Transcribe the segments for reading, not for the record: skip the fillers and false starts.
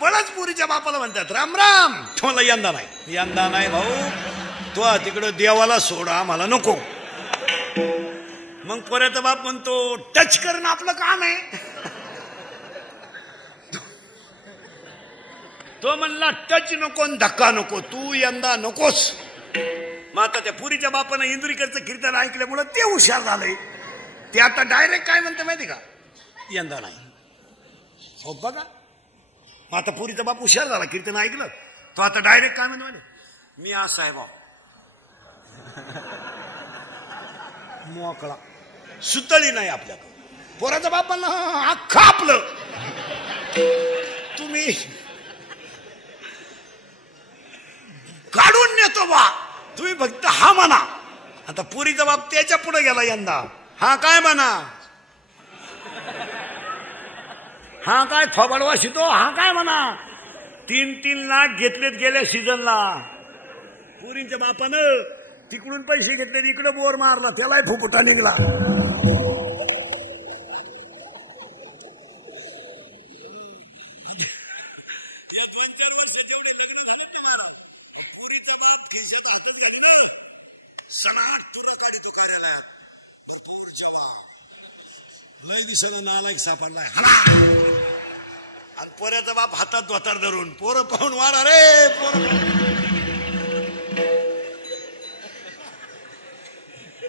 बळच पुरीच्या बापाला म्हणतात राम राम. तुम्हाला यंदा नाही, यंदा नाही भाऊ, तो तिकडं देवाला सोडा, मला नको. मग पोऱ्याचा बाप म्हणतो टच करणं आपलं काम आहे. तो म्हणला टच नको, धक्का नको, तू यंदा नकोस. मग आता त्या पुरीच्या बापानं इंद्रिकरचं कीर्तन ऐकल्यामुळं ते हुशार झालंय. ते आता डायरेक्ट काय म्हणते माहिती का, यंदा नाही. हो बघा, मग आता पुरीचा बाप हुशार झाला, कीर्तन ऐकलं, तो आता डायरेक्ट काय म्हणतो माहिती, मी आज साहेब मोकळा, सुतळी नाही आपल्याकडं. पोराचा बाप म्हणला अख्खा आपलं, तुम्ही काढून नेतो बा, तुम्ही फक्त हा म्हणा. आता पुरीचा बाप त्याच्या पुढे गेला यंदा, हा काय म्हणा, हा काय थोबाडवा शितो, हा काय म्हणा. 3-3 लाख घेतलेत गेल्या सीझनला. पुरीच्या बापानं तिकडून पैसे घेतले, इकडे बोर मारला, त्यालाही फुफुटा निघला. लय दिसना नालायक सापडलाय. आणि पोऱ्याचा बाप हातात धोतर धरून, पोरं पाहून वाढा रे पोर.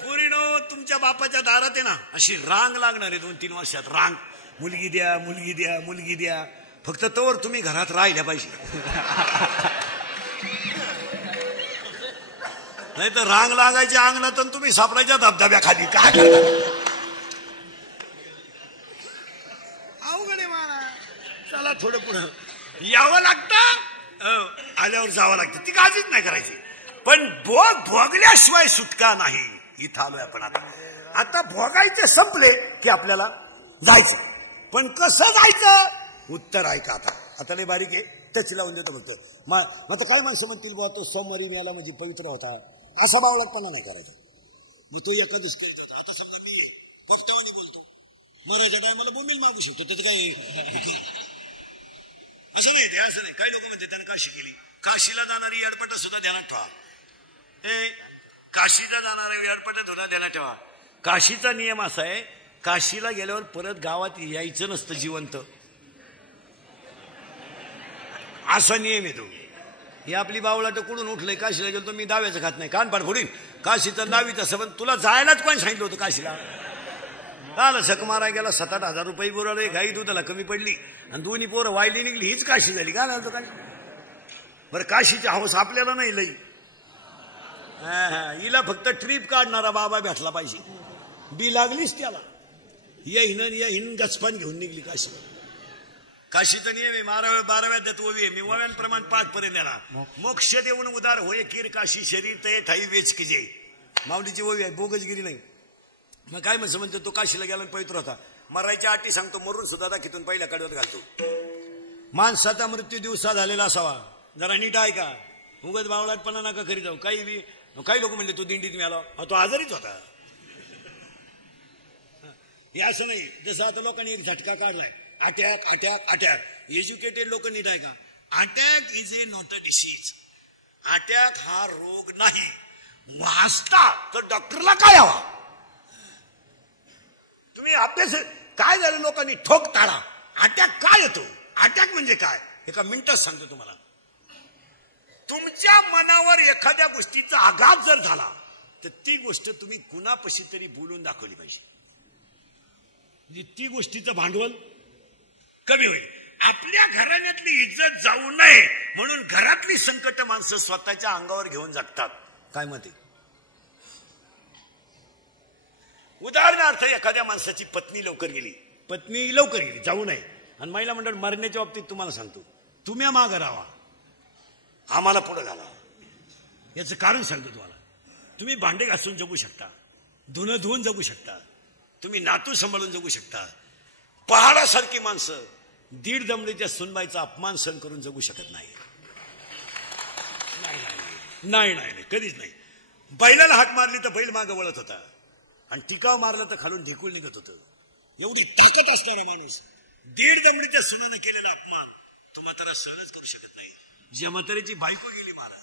पुरीनो तुमच्या बापाच्या दारात आहे ना अशी रांग लागणार आहे 2-3 वर्षात. रांग, मुलगी द्या, मुलगी द्या, मुलगी द्या. फक्त तोवर तुम्ही घरात राहिल्या पाहिजे. नाही तर रांग लागायच्या अंगणात तुम्ही सापडायच्या धबधब्याखाली. काय करता, अवघड आहे महाराज. चला थोडं पुढं यावं लागतं, आल्यावर जावं लागतं, ती काळजीच नाही करायची. पण भोगल्याशिवाय सुटका नाही. इथं आलोय आपण आता. आता भोगायचे संपले की आपल्याला जायचं. पण कसं जायचं, उत्तर ऐका. आता लय बारीक आहे, टच लावून देतो फक्त. मग आता काय माणसं म्हणतील बुवा तो सोमवारी मेला म्हणजे पवित्र होता, असा बावळटपणा नाही करायचा. मी तो एखादं आता समजा मी बोलतो आणि बोलतो, मरायच्या टायमाला बोंबील मागू शकतो, त्याचं काय असं नाही. ते असं नाही. काही लोक म्हणते त्यानं काशी केली. काशीला जाणारी अडपट सुद्धा ध्यानात ठेवा. काशीला जाणारे अडपट सुद्धा ध्यानात ठेवा. काशीचा नियम असा आहे, काशीला गेल्यावर परत गावात यायचं नसतं जिवंत, असा नियम येतो. ही आपली बावळाट कुठून उठलंय, काशीला गेलो मी दाव्याचं खात नाही, कानपाड फोडीन. काशीचा दावीचा संबंध, तुला जायलाच कोण सांगितलं होतं काशीला. आला शक माराय गेला, 7-8 हजार रुपये बुरवले, गाई दुधाला कमी पडली आणि दोन्ही पोरं वायली निघली, हीच काशी झाली. काय झालं काशी. बरं काशीची हौस आपल्याला नाही लई. हिला फक्त ट्रिप काढणारा बाबा भेटला पाहिजे. बी लागलीच त्याला, येईन गचपान घेऊन निघली काशी. काशीचा नियम आहे, 12व्या देत ओवी आहे, मी ओव्यांप्रमाण 5 पर्यंत येणार. मोक्ष देऊन उदार होय कीर काशी, शरीर तये ठाई वेच किजे. माऊलीची ओवी आहे, बोगसगिरी नाही. मग काय म्हणतो, तो काशीला गेला पवित्र होता. मरायच्या अटी सांगतो, मरून सुद्धा दाखीतून पहिल्या कडव्यात घालतो. माणसाचा मृत्यू दिवसा झालेला असावा. जरा नीट आहे का, उगत बावळाटपणा नका करी जाऊ. काही लोक म्हणले तो दिंडीत मिळाला, तो आजारीच होता. हे असं नाही. जसं आता लोकांनी एक झटका काढलाय, अटॅक अटॅक अटॅक. एज्युकेटेड लोक नीट आहे का, attack is a not a disease. Attack हा रोग नाही. वाचता तर डॉक्टरला काय हवा. तुम्ही अभ्यास काय झालं, लोकांनी ठोक टाळा. अटॅक काय येतो, अटॅक म्हणजे काय, एका मिनिटात सांगतो तुम्हाला. तुमच्या मनावर एखाद्या गोष्टीचा आघात जर झाला तर ती गोष्ट तुम्ही कुणापाशी तरी बोलून दाखवली पाहिजे, म्हणजे ती गोष्टीचं भांडवल कमी होईल. आपल्या घराण्यातली इज्जत जाऊ नये म्हणून घरातली संकट माणसं स्वतःच्या अंगावर घेऊन जगतात. काय मते. उदाहरणार्थ एखाद्या माणसाची पत्नी लवकर गेली जाऊ नये. आणि महिला मंडळ मरण्याच्या बाबतीत तुम्हाला सांगतो, तुम्ही मागं राहा, आम्हाला पुढे घाला. याचं कारण सांगतो तुम्हाला. तुम्ही भांडे घासून जगू शकता, धुणं धुवून जगू शकता, तुम्ही नातू सांभाळून जगू शकता. पहाडासारखी माणसं 1.5 दमडीच्या सुनबाईचा अपमान सहन करून जगू शकत नाही. नाही, कधीच नाही. बैलाला हाक मारली तर बैल मागं वळत होता आणि टिकाव मारला तर खालून ढेकूळ निघत होतं. एवढी ताकद असणारा माणूस 1.5 दमडीच्या सुनानं केलेला अपमान तो म्हातारा सहनच करू शकत नाही. ज्या म्हाताऱ्याची बायको गेली मारा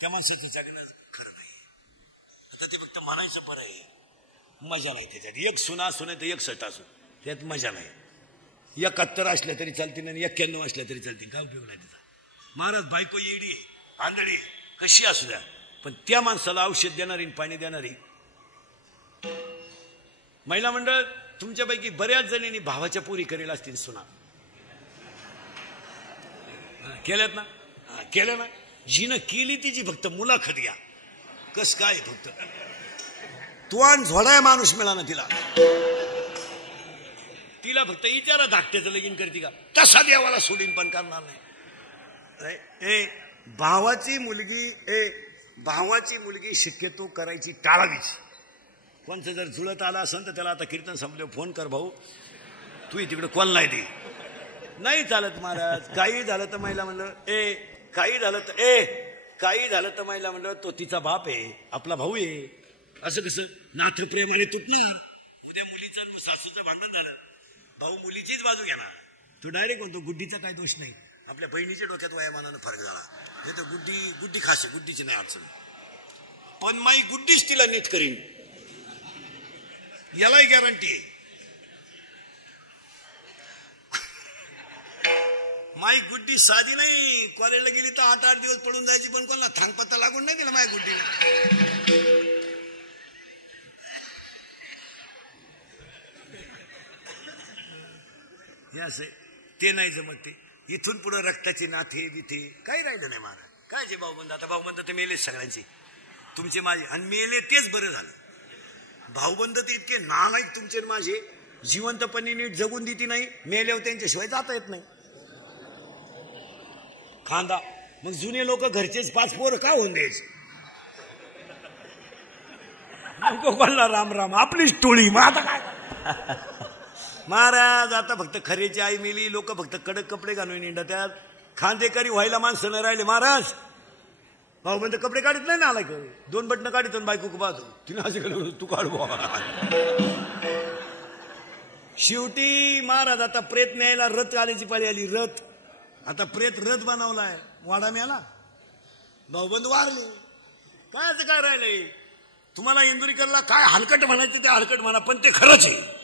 त्या माणसाचं जगणं खरं नाही. आता ते फक्त मारायचं पर आहे, मजा नाही त्याच्यात. एक सुना सुने तर एक सट असू त्यात मजा नाही. 71 असल्या तरी चालतील आणि 91 असल्या तरी चालतील, काय उपयोग नाही त्याचा. महाराज बायको येडी आंधळी कशी असू द्या, पण त्या माणसाला औषध देणारी पाणी देणारी महिला मंडळ तुमच्यापैकी बऱ्याच जणींनी भावाच्या पुरी करेल असतील सुना. केल्यात ना? केल्या ना? जिनं केली तिची फक्त मुलाखत घ्या. कस काय फक्त तुवान झोडाय माणूस मिळाला तिला. तिला फक्त विचारा धाकट्याचं लगीन करते का? तसा देवाला सोडीन पण करणार नाही. भावाची मुलगी शक्यतो करायची टाळावीच. कोणचं जर जुळत आला असेल तर त्याला आता कीर्तन संपले फोन कर, भाऊ तू तिकडे कोण नाही दे. नाही चालत महाराज. काही झालं तर महिला म्हणलं काही झालं तर महिला म्हणलं तो तिचा बाप आहे, आपला भाऊ आहे. असं कसं नाथ प्रेमाने तुटणार. उद्या मुलीचा सासूचा भांडण झालं, भाऊ मुलीचीच बाजू घेणार. तू डायरेक्ट म्हणतो गुड्डीचा काय दोष नाही, आपल्या बहिणीच्या डोक्यात वयामानानं फरक झाला. नाही तर गुड्डी खाशी, गुड्डीची नाही अडचण, पण माई गुड्डीच तिला नीट करीन यालाही गॅरंटी आहे. माई गुड्डी साधी नाही. कॉलेजला गेली तर 8-8 दिवस पडून जायची, पण कोणाला थांगपत्ता लागून नाही दिला माई गुड्डीला. हे असे ते नाही जमत. ते इथून पुढे रक्ताची नाथे बिथे काही राहिलं नाही महाराज. काय जे भाऊबंद, आता भाऊबंद तर मेलेच सगळ्यांचे, तुमचे माझे, आणि मेले तेच बरं झालं. भाऊबंद तर इतके नालायक तुमचे माझे, जिवंतपणी नीट जगून देती नाही, मेल्यावर त्यांच्याशिवाय जाता येत नाही. खांदा मग जुने लोक घरचेच 5 पोरं का होऊन द्यायचे. कोणाला राम राम आपलीच टोळी. मग आता काय महाराज, आता फक्त खरेची आई मेली, लोक फक्त कडक कपडे घालून निंडत्यात. खांदेकरी व्हायला माणसं नाही राहिले महाराज. भाऊबंद कपडे काढत नाही ना, आला 2 बटणं काढतो बायको पाहतो तिने असं तू काढू. शेवटी महाराज आता प्रेत न्यायला रथ आल्याची पाळी आली. रथ आता प्रेत रथ बनवलाय, वाडा मिळाला, भाऊबंद वारले. काय असं काय राहिलंय. तुम्हाला इंदुरीकरला काय हलकट म्हणायचं ते हलकट म्हणा, पण ते खरंच आहे.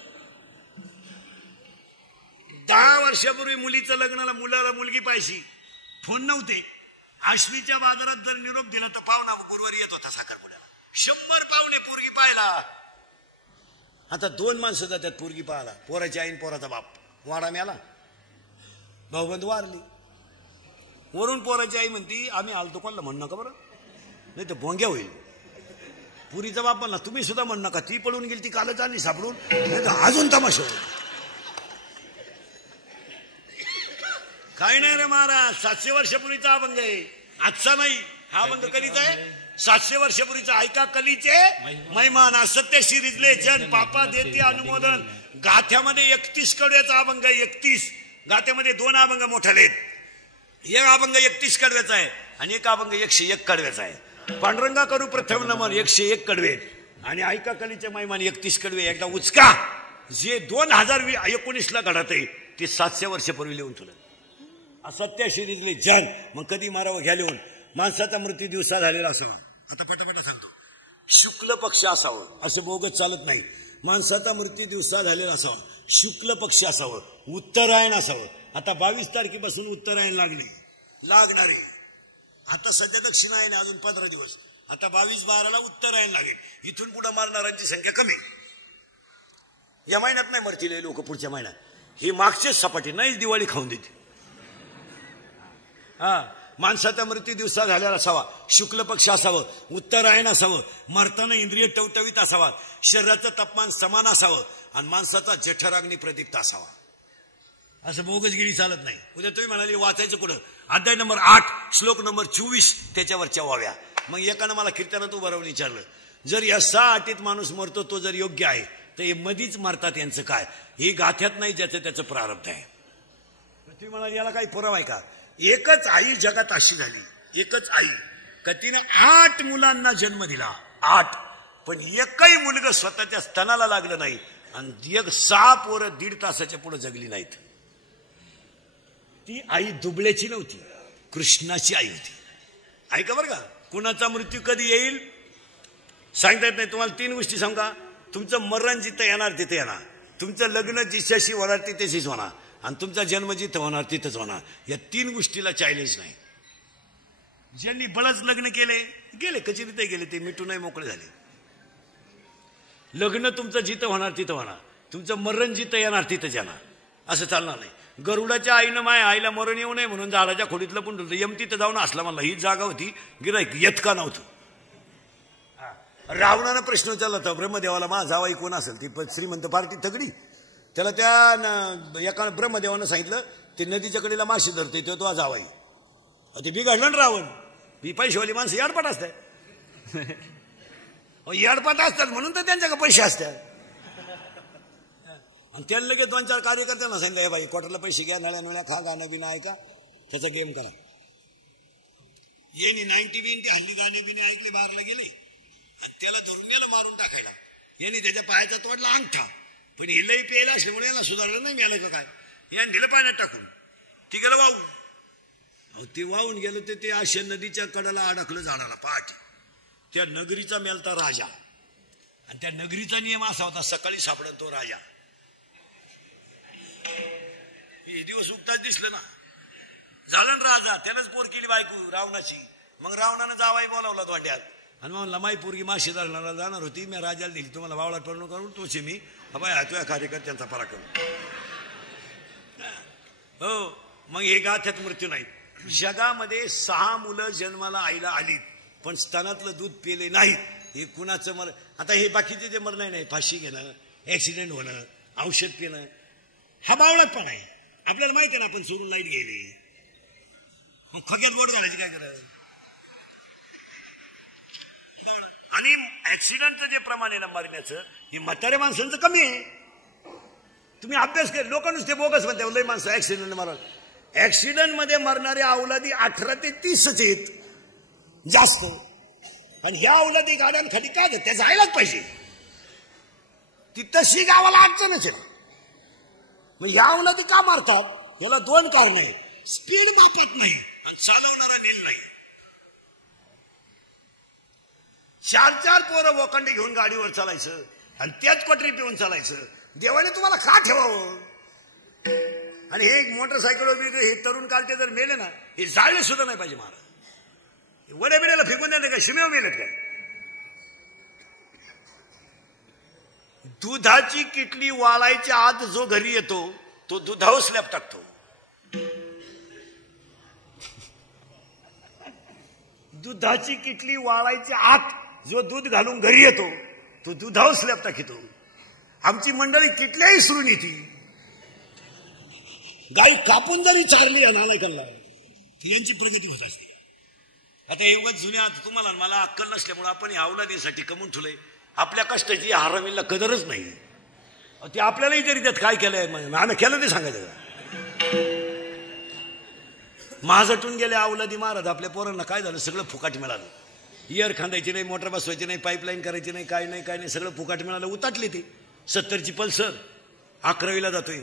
10 वर्षापूर्वी मुलीचं लग्नाला मुलाला मुलगी पाहिजे, फोन नव्हते. आश्वीच्या बाजारात जर निरोप दिला तर पाहुणा गुरुवारी येत होता साखरपुड्याला. 100 पाहुणे पोरगी पाहिला. आता 2 माणसं जातात पोरगी पाहायला, पोराची आईन पोराचा बाप. वाडा मिळाला, भाऊबंद वारली. वरून पोराची आई म्हणती आम्ही आलतो, कोणाला म्हणू नका बरं, नाही तर भोंग्या होईल. पुरीचा बाप म्हणला तुम्ही सुद्धा म्हणू नका, ती पळून गेली, ती कालच आली सापडून, नाही तर अजून तमाशा होईल. काही नाही रे महाराज, 700 वर्षापूर्वीचा अभंग आहे, आजचा नाही. हा अभंग कधीचा आहे? 700 वर्षापूर्वीचा. ऐका कलीचे महिमान, सत्य शिरिजले जन पापा देते अनुमोदन. गाथ्यामध्ये 31 कडव्याचा अभंग आहे. 31 गाथ्यामध्ये 2 अभंग मोठाले. एक अभंग 31 कडव्याचा आहे आणि एक अभंग 101 कडव्याचा आहे. पांडुरंगा करू प्रथम नमन 101 कडवे आणि ऐका कलीचे महिमान 31 कडवे. एकदा उचका. जे 2019 ला घडत आहे ते 700 वर्षापूर्वी लिहून ठेवलं. असत्य शिरीजले जन. मग कधी मारावं घ्या लिहून. माणसाचा मृत्यू दिवसा झालेला असावा, आता पटापट सांगतो, शुक्ल पक्ष असावं, असं बोगत चालत नाही. माणसाचा मृत्यू दिवसा झालेला असावा, शुक्ल पक्ष असावं, उत्तरायण असावं. आता 22 तारखेपासून उत्तरायण लागणारे. आता सध्या दक्षिणायन अजून 15 दिवस. आता 22-12ला उत्तरायण लागेल. इथून पुढे मारणाऱ्यांची संख्या कमी. या महिन्यात नाही मरतील लोक, पुढच्या महिन्यात. हे मागचेच सपाटी नाहीच दिवाळी खाऊन देते. माणसाचा मृत्यू दिवसा झालेला असावा, शुक्ल पक्ष असावं, उत्तरायण असावं, मरताना इंद्रिय टवटवीत असावा, शरीराचं तापमान समान असावं आणि माणसाचा जठराग्नी प्रदीप्त असावा. असं बोगसगिरी चालत नाही. उद्या तुम्ही म्हणाले वाचायचं कुठं? अध्याय नंबर 8 श्लोक नंबर 24 त्याच्यावरच्या वाव्या. मग एकानं मला कीर्तनात उभं राहून विचारलं, जर या 6 अटीत माणूस मरतो तो जर योग्य आहे तर हे मधीच मरतात यांचं काय? हे गाथ्यात नाही, ज्याचं त्याचं प्रारब्ध आहे. तुम्ही म्हणाले याला काही पुरावा आहे का? एकच आई जगात अशी झाली, एकच आई का तिनं 8 मुलांना जन्म दिला. 8, पण एकही मुलगा स्वतःच्या स्तनाला लागलं नाही आणि 6 पोरं 1.5 तासाच्या पुढे जगली नाहीत. ती आई दुबळ्याची नव्हती, कृष्णाची आई होती. ऐका बरं का, कुणाचा मृत्यू कधी येईल सांगता येत नाही. तुम्हाला 3 गोष्टी सांगा. तुमचं मरण जिथं येणार तिथे येणार, तुमचं लग्न जिच्याशी होणार तिथेशीच होणार, आणि तुमचा जन्म जिथं होणार तिथंच होणार. या 3 गोष्टीला चॅलेंज नाही. ज्यांनी बळच लग्न केले गेले, कचेरीत गेले, ते मिटूनही मोकळे झाले. लग्न तुमचं जिथं होणार तिथं होणार, तुमचं मरण जिथं येणार तिथंच येणार, असं चालणार नाही. गरुडाच्या आईनं माय आईला मरण येऊ नये म्हणून झाडाच्या खोडीतलं पण ठेवलं. यम तिथं जाऊन असला म्हणला, ही जागा होती, गिराईक येत का नव्हतं. रावणानं प्रश्न विचारला होता ब्रह्मदेवाला, माझा जावाई कोण असेल. ती श्रीमंत पार्टी तगडी. त्याला त्या एका ब्रह्मदेवानं सांगितलं, ते नदीच्या कडेला माशी धरते तो जावाई. ते बिघडलं ना रावण. ही पैशावाली माणसं याडपाट असतात, याडपाट असतात म्हणून तर त्यांच्याकडे पैसे असतात. आणि त्याला लगेच 2-4 कार्यकर्त्यांना सांगितलं, हे बाई क्वार्टरला पैसे घ्या, नळ्या नळ्या खा, गाणं बिणं ऐका, त्याचा गेम करा. येणे 90 बिन ते हल्ली गाणे बिणे ऐकले, बारला गेले, त्याला धरून गेलं मारून टाकायला. यांनी त्याच्या पायाचा तोडला अंगठा, पण हे लई प्यायला असल्यामुळे याला सुधारलं नाही. मिळालं का काय, याने दिलं पाण्यात टाकून, ती गेलं वाहून. ते वाहून गेलं ते अशा नदीच्या कडाला अडकलं झाडाला पहाटे. त्या नगरीचा मेलता राजा, आणि त्या नगरीचा नियम असा होता, सकाळी सापडन तो राजा. हे दिवस उगताच दिसलं ना, झालं ना राजा. त्यानंच पोर केली बायको रावणाची. मग रावणानं जावाई बोलावला वाट्यात, आणि मग लमाई पोरगी माशी धरणारा जाणार होती. मी राजाला दिली, तुम्हाला वावळात पडणं करून तोचे मी बाय तुझ्या कार्यकर्त्यांचा पराक्रम. हो, मग हे गाथ्यात मृत्यू नाही. जगामध्ये 6 मुलं जन्माला आईला आली, पण स्तनातलं दूध पिले नाही. हे कुणाचं मरण. आता हे बाकीचे जे मरण नाही, फाशी घेणं, ऍक्सिडेंट होणं, औषध पिणं, हा बावळातपण आहे. आपल्याला माहिती आहे ना, आपण सोडून लाईट गेली, मग खग्यात बोट घालायची काय करायचं. आणि ऍक्सिडेंटचं जे प्रमाण आहे ना मरण्याचं, हे म्हाताऱ्या माणसांचं कमी आहे. तुम्ही अभ्यास कर. लोक नुसते बोगस म्हणते लय माणसं ऍक्सिडेंट मरण. ऍक्सिडेंट मध्ये मरणारे अवलादी 18 ते 30 आहेत जास्त. आणि ह्या अवलादी गाड्यांखाली काय देत, त्या जायलाच पाहिजे. ती तशी गावाला अडचणच आहे. मग ह्या अवलादी का मारतात, याला 2 कारण आहेत. स्पीड मापत नाही आणि चालवणारा नील नाही. 4-4 पोरं वोखंडी घेऊन गाडीवर चालायचं आणि त्याच क्वाटरी पिऊन चालायचं. देवाने तुम्हाला का ठेवावं. आणि हे मोटरसायकल हे तरुण कालचे जर मेले ना, हे जाळले सुद्धा नाही पाहिजे महाराज. वड्या बिड्याला फेकून द्या का, शिमेव मेलेत काय. दुधाची किटली वाळायच्या आत जो घरी येतो तो दुधावर स्लॅब टाकतो. दुधाची किटली वाळायच्या आत जो दूध घालून घरी येतो तो दुधावर स्लॅब टाकीतो. आमची मंडळी किटल्याही सुरून येते. गाई कापून जरी चारली नालायकांना, यांची प्रगती होत असते. आता एवढं जुन्या तुम्हाला मला अक्कल नसल्यामुळे आपण या अवलादीसाठी कमवून ठेवलंय. आपल्या कष्टाची हरामीला कदरच नाही. ते आपल्यालाही तरी त्यात काय केलंय, आम्ही केलं ते सांगायचं. माझटून गेले अवलादी महाराज. आपल्या पोरांना काय झालं, सगळं फुकाट मिळालं. इयर खांदायची नाही, मोटर बसवायची नाही, पाईपलाईन करायची नाही, काय नाही, सगळं फुकाट मिळालं. उताटले ते. 70ची पल्सर 11वीला जातोय,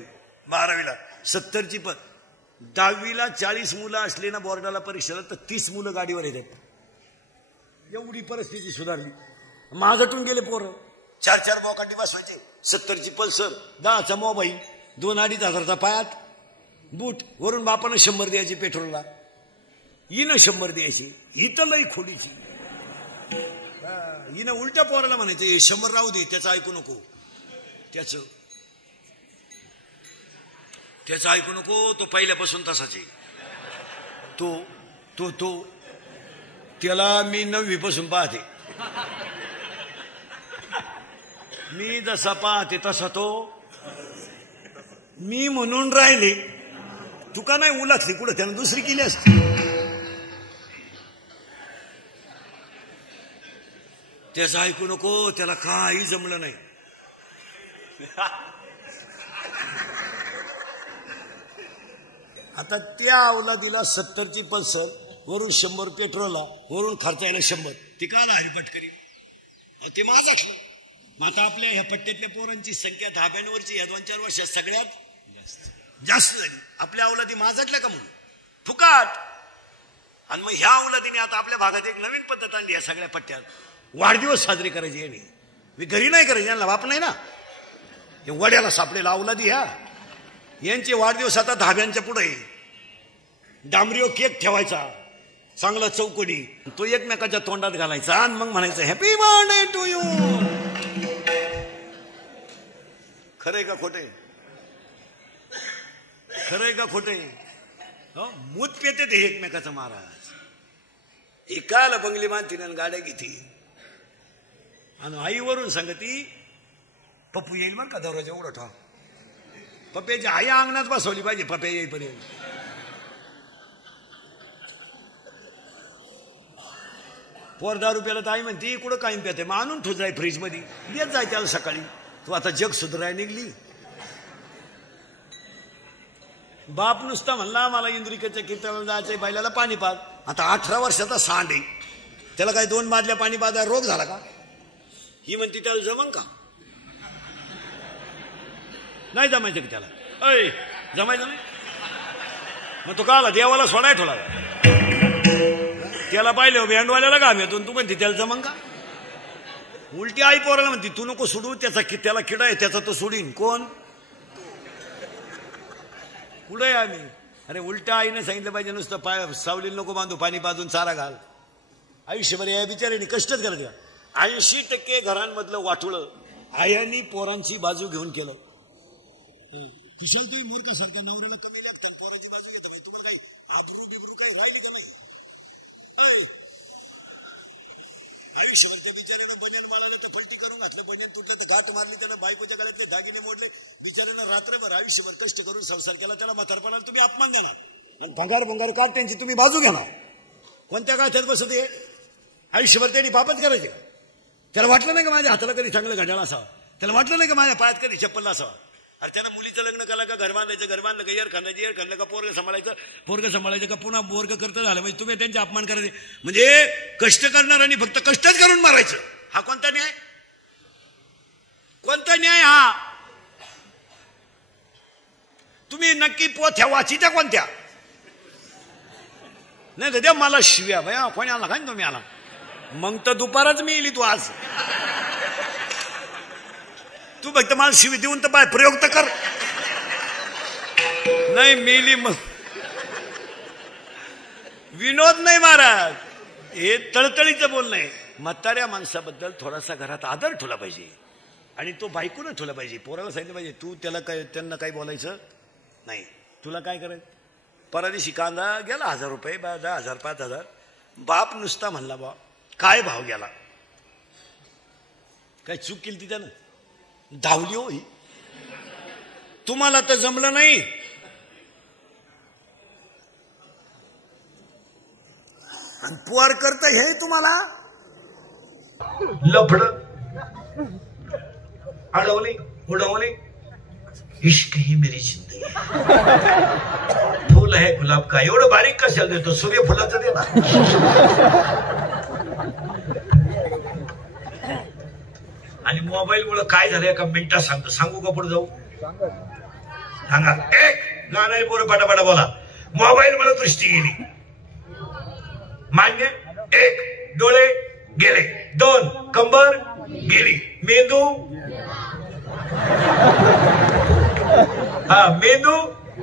12वीला 70ची 10वीला 40 मुलं असले ना बोर्डाला परीक्षेला, तर 30 मुलं गाडीवर येतात. एवढी परिस्थिती सुधारली. माझटून गेले पोरं. 4-4 बोकांडी बसवायचे, 70ची पल्सर, 10चा मोबाईल, 2-2.5 हजाराचा पायात बूट, वरून बापानं 100 द्यायची पेट्रोलला, हिनं 100 द्यायची. इथं लई खोडीची. हिनं उलट्या पोराला म्हणायचं 100 राहू दे, त्याचं ऐकू नको, त्याचं ऐकू नको. तो पहिल्यापासून तसाच आहे. तो त्याला मी 9वी पासून पाहते. मी जसा पाहते तसा तो. मी म्हणून राहिले, तुका नाही उलटली कुठं, त्यानं दुसरी केली असती. त्याचं ऐकू नको, त्याला काही जमलं नाही. आता त्या अवलादीला 70ची पल्सर, वरून 100 पेट्रोलला, वरून खर्चायला 100, ती काला हरिपट करी. ते माझं असलं. मग आता आपल्या ह्या पट्ट्यातल्या पोरांची संख्या 10 वरची ह्या 2-4 वर्षात सगळ्यात जास्त. जास्त झाली. आपल्या अवलादी माजटल्या का म्हणून फुकाट. आणि मग ह्या अवलादीने आता आपल्या भागात एक नवीन पद्धत आणली या सगळ्या पट्ट्यात. वाढदिवस साजरे करायचे यांनी. मी घरी नाही करायचे, यांना बाप नाही ना. हे वड्याला सापडेला अवलादी ह्या. यांचे वाढदिवस आता धाब्यांच्या पुढे डांबरीवर केक ठेवायचा चांगला चौकोनी, तो एकमेकाच्या तोंडात घालायचा आणि मग म्हणायचं हॅपी बर्थडे टू यू. खरंय का खोटे? खरंय का खोटे? मूत पेते ते एकमेकाचं महाराज. एकाला बंगली बांधतील गाड्या घेती आणि आईवरून सांगती पप्पू येईल मग का दरवाजा उघडा ठेवा. पप्प्याची आई अंगणात बसवली पाहिजे पप्प्या येईपर्यंत. पोर 10 रुपयाला तर आई म्हणते कुठं काही पेते, मग आणून ठेव जाय फ्रीज मध्ये देत जाय त्याला सकाळी. तू आता जग सुधाराय निघली. बाप नुसता म्हणला मला इंद्रिकेच्या कीर्तनाला जायचंय, बैलाला पाणी पाज. आता 18 वर्षाचा सांड आहे, त्याला काही 2 बादल्या पाणी पाजा रोग झाला का? ही म्हणते त्याला जमन का? नाही जमायचं की त्याला. अय जमायचं नाही मग तो का आला देवाला सोडाय ठोला. त्याला पाहिलं बँडवाल्याला काम येतो, तू म्हणते त्याला जमन का? उलटी आई पोराला म्हणते तू नको सोडू, त्याला किडा आहे त्याचा तो सोडीन. कोण? कुठे आम्ही? अरे उलट्या आईने सांगितलं पाहिजे नुसतं पाय सावलीला नको बांधू, पाणी पाजून चारा घाल. आयुष्यभर या बिचाऱ्याने कष्टच करत का? 80% घरांमधलं वाटोळं आयांनी पोरांची बाजू घेऊन केलं. कुशल तुम्ही मूर्खासारख्या नवऱ्याला कमी लागतात, पोरांची बाजू घेतात. तुम्हाला काही आबरू बिबरू काही राहिली का नाही? आयुष्यभर त्या बिचाऱ्यानं बनियन माळालं तर पलटी करून घातलं, बनियन तुटलं तर गाठ मारली, त्यानं बायकोच्या गळ्यातले दागिने मोडले. बिचाऱ्यानं रात्रभर आयुष्यभर कष्ट करून संसार केला, त्याला म्हातारपणाला तुम्ही अपमान देणार, भंगार काढ त्यांची तुम्ही बाजू घेणार. कोणत्या काळात बसत आहे? आयुष्यभर त्यांनी पापच करायचे का? त्याला वाटलं नाही का माझ्या हाताला कधी चांगलं घड्याळ असावं? त्याला वाटलं नाही का माझ्या पायात कधी चप्पल असावा? अरे त्यानं मुलीचं लग्न केलं का घर बांधायचं, घर बांधलं का एर खांदायचं, एर खाल्लं का पोरग सांभाळायचं का पुन्हा बोरग करता झालं म्हणजे तुम्ही त्यांचे अपमान करायचे. म्हणजे कष्ट करणार आणि फक्त कष्टच करून मारायचं, हा कोणता न्याय? कोणता न्याय हा? तुम्ही नक्की पोथ्या वाचित्या कोणत्या? नाही तर द्या मला शिव्या भया कोणी आला काय तुम्ही आला मग तर दुपारच मी येईल. तू आज तू फक्त मला शिवी देऊन तर बाय प्रयोग तर कर. नाही मेली मग विनोद नाही महाराज, हे तळतळीचं बोलणं आहे. म्हाताऱ्या माणसाबद्दल थोडासा घरात आदर ठेवला पाहिजे आणि तो बायकोनं ठेवला पाहिजे. पोराला सांगितलं पाहिजे तू त्याला काय त्यांना काही बोलायचं नाही, तुला काय करायचं. परदेशी कांदा गेला 1000 रुपये, 10,000 5,000. बाप नुसता म्हणला बा काय भाव गेला, काय चूक केली ती त्यानं? धावली हो ही. तुम्हाला तर जमलं नाही. आणि पुवार करत हे तुम्हाला लफड अडवले उडवले. इश्क ही मेरी जिंदगी. फूल आहे गुलाब का, एवढं बारीक कशाला देतो? सूर्यफुलाचं दे ना. आणि मोबाईल मुळे काय झालंय का मिनिटात सांगतो, सांगू का पुढे जाऊ? सांगा. एक गाणं पोरं पटापटा बोला. मोबाईल मुळे दृष्टी गेली, मान्य. 1 डोळे गेले, 2 कंबर गेली, मेंदू मेंदू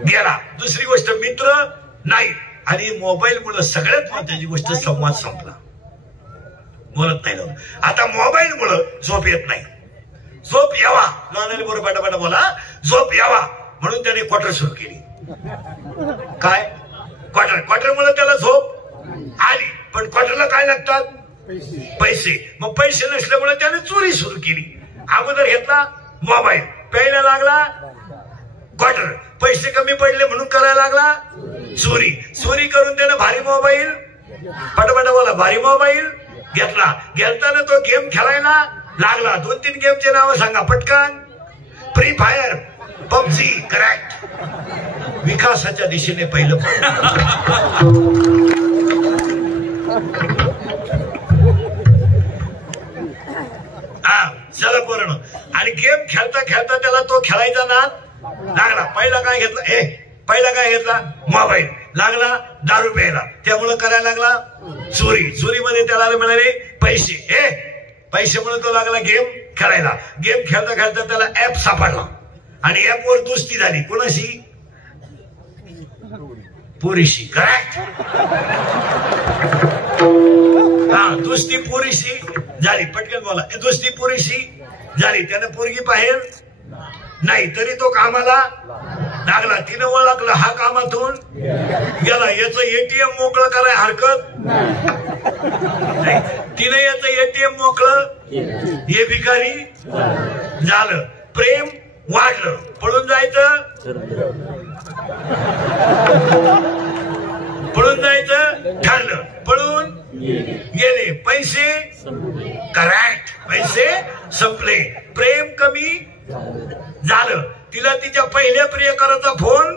गेला. दुसरी गोष्ट मित्र नाही. आणि मोबाईल मुळे सगळ्यात महत्वाची गोष्ट संवाद संपला, बोलत नाही लोक. आता मोबाईल मुळे झोप येत नाही. झोप यावा लहानाने बरोबर पाटापाटा बोला. झोप यावा म्हणून त्याने क्वार्टर सुरू केली. काय क्वार्टर मुळे त्याला झोप आली, पण क्वार्टरला काय लागतात? पैसे. मग पैसे नसल्यामुळे त्याने चोरी सुरू केली. अगोदर घेतला मोबाईल, प्यायला लागला क्वार्टर, पैसे कमी पडले म्हणून करायला लागला चोरी करून त्यानं भारी मोबाईल पटापटा बोला भारी मोबाईल घेतला. घेताना तो गेम खेळायला लागला. 2-3 गेमचे नाव सांगा पटकन. Free fire, PUBG. करेक्ट. विकासाच्या दिशेने पहिलं चला पोरण. आणि गेम खेळता खेळता त्याला तो खेळायचा नाद लागला. पहिला काय घेतला? पहिला काय घेतला? मोबाईल. लागला दारू प्यायला, त्यामुळे करायला लागला चोरी. चोरीमध्ये त्याला मिळाले पैसे. पैशामुळे तो लागला गेम खेळायला. गेम खेळता खेळता त्याला ऍप सापडला आणि ऍपवर दोस्ती झाली. कोणाशी? पोरीशी. करेक्ट. हा, दोस्ती पोरीशी झाली. पटकन बोला. दोस्ती पोरीशी झाली. त्यानं पोरगी बाहेर नाही तरी तो कामाला लागला. तिनं ओळखलं हा कामातून गेला. याचं एटीएम मोकळं करायला हरकत नाही. तिनं याचं एटीएम मोकळं. हे भिकारी झालं. प्रेम वाढलं. पळून जायचं. पळून जायचं ठरलं. पळून गेले. पैसे. करेक्ट. पैसे संपले. प्रेम कमी झालं. तिला तिच्या पहिल्या प्रियकराचा फोन.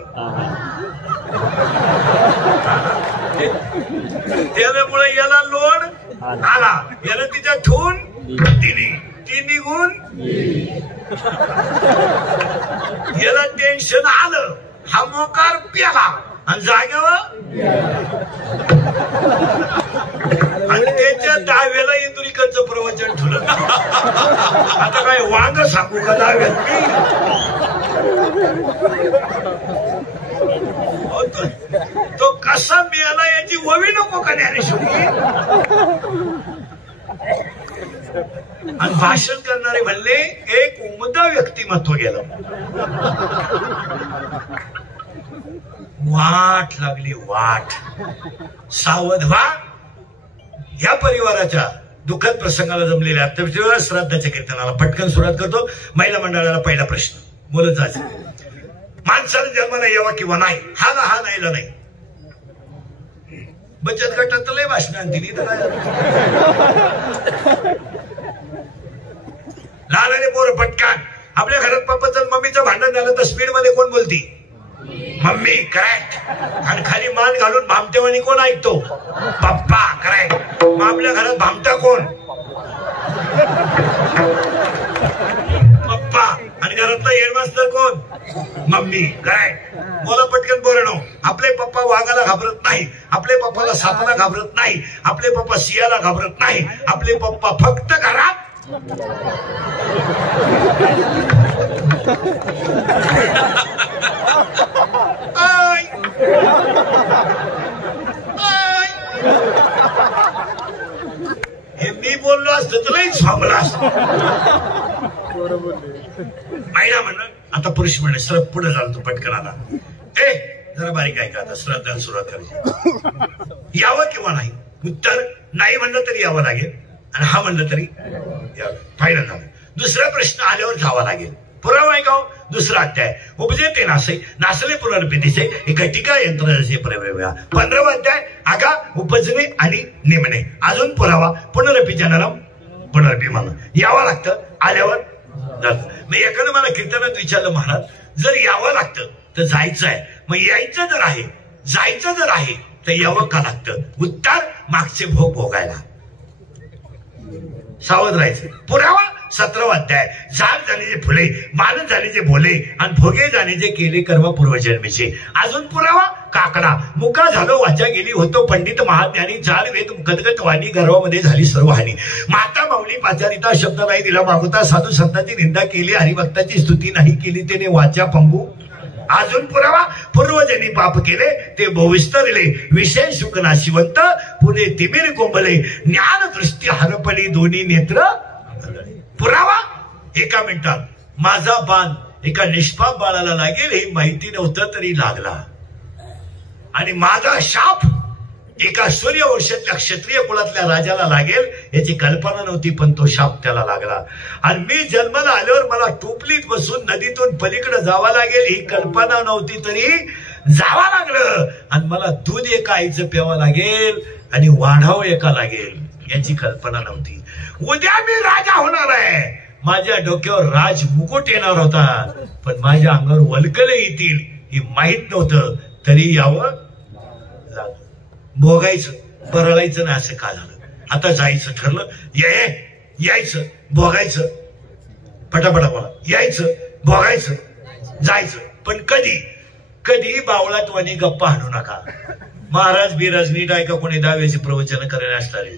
त्यामुळे याला लोड आला. याला तिच्या ठेवून दिली. ती निघून. याला टेन्शन आलं. हा मोकार प्याला आणि जाग्यावर. आणि त्याच्या 10व्याला इंदुरीकरचं प्रवचन ठेवलं. आता काय वांग सांगू का 10व्यात तो कसा मिळाला याची ववी नको का ज्ञानेश्वरी. आणि भाषण करणारे म्हणले एक उमदा व्यक्तिमत्व गेलं. वाट लागली वाट. सावध व्हा. या परिवाराच्या दुःखद प्रसंगाला जमलेल्या आत्मविश्वास श्राद्धाच्या कीर्तनाला पटकन सुरुवात करतो. महिला मंडळाला पहिला प्रश्न बोलत जायचं. माणसाला जन्माला यावा किंवा नाही? हा ना हा नाहीला नाही. बचत गटात तर लय भाषण दिली. लहानाने पोरं पटकन. आपल्या घरात पप्पाचं मम्मीचं भांडण झालं तर स्पीड मध्ये कोण बोलती? मम्मी. करेक्ट. आणि खाली मान घालून भामटेवाणी कोण ऐकतो? पप्पा. करेक्ट. मग आपल्या घरात भामटा कोण? पप्पा. आणि घरातला हेडमास्टर कोण? मम्मी. करेक्ट. बोला पटकन बोलणं. आपले पप्पा वाघाला घाबरत नाही. आपले पप्पाला सापाला घाबरत नाही. आपले पप्पा सिंहाला घाबरत नाही. आपले पप्पा फक्त घरात. हे मी बोललो असतं तर लईच थांबला असत. महिला म्हणणं. आता पुरुष म्हणणं. सरळ पुढे झालं तू पटकन. आता जरा बारीक ऐका. आता श्राद्धाला सुरुवात करायची. यावं किंवा नाही? उत्तर नाही म्हणलं तरी यावं लागेल आणि हा म्हणलं तरी यावं. फायनल झालं. दुसरा प्रश्न आल्यावर जावा लागेल. पुरावा ऐकाव. दुसरा अध्याय उपजे ते नासे नासले पुनर्पितीचे एका टीका यंत्रणाचे प्रवेगा. 15वा अध्याय आगा उपजणे आणि नेमणे. अजून पुरावा. पुनरपी जनरम पुनरपी म्हणून यावं लागतं. आल्यावर जातं. मग एकानं मला कीर्तनात विचारलं महाराज जर यावं लागतं तर जायचं आहे. मग यायचं जर आहे जायचं जर आहे तर यावं का लागतं? उत्तर मागचे भोग भोगायला. सावध राहायचं. पुरावा 17वा अध्याय झाड जाण्याचे फुले मान जाण्याचे बोले आणि भोगे जाण्याचे केले कर्म पूर्वजन्मीचे. अजून पुरावा काकडा मुका झालो वाचा गेली होतो पंडित महाज्ञानी झाड वेद गदगद वाणी गर्वामध्ये झाली सर्व हानी. माता माऊली पाचारिता शब्द नाही दिला मागुता साधू संतांची निंदा केली हरिभक्ताची स्तुती नाही केली त्याने वाचा पंगू. अजून पुरावा पूर्वजनी पाप केले ते बहुविस्तरले विषय सुख नाशिवंत पुणे तिमिर कोंबले ज्ञान दृष्टी हरपली दोन्ही नेत्र. पुरावा. एका मिनिटात माझा बाण एका निष्पाप बाळाला लागेल हे माहिती नव्हतं तरी लागला. आणि माझा शाप एका सूर्यवंशातल्या क्षत्रिय कुळातल्या राजाला लागेल याची कल्पना नव्हती पण तो शाप त्याला लागला. आणि मी जन्माला आल्यावर मला टोपलीत बसून नदीतून पलीकडे जावं लागेल ही कल्पना नव्हती तरी जावं लागलं. आणि मला दूध एका आईचं प्यावं लागेल आणि वाढावं एका लागेल याची कल्पना नव्हती. उद्या मी राजा होणार आहे. माझ्या डोक्यावर राज मुकुट येणार होता पण माझ्या अंगावर वल्कले येतील हे माहित नव्हतं तरी यावं लागलं. भोगायचं परळायचं ना असं का झालं? आता जायचं ठरलं. यायचं भोगायचं. पटापटा बोला. यायचं भोगायचं जायचं पण कधी कधी बावळातवानी गप्पा हाणू नका. महाराज बिराज नीट ऐका, कोणी दाव्याचे प्रवचन करायला असणारे.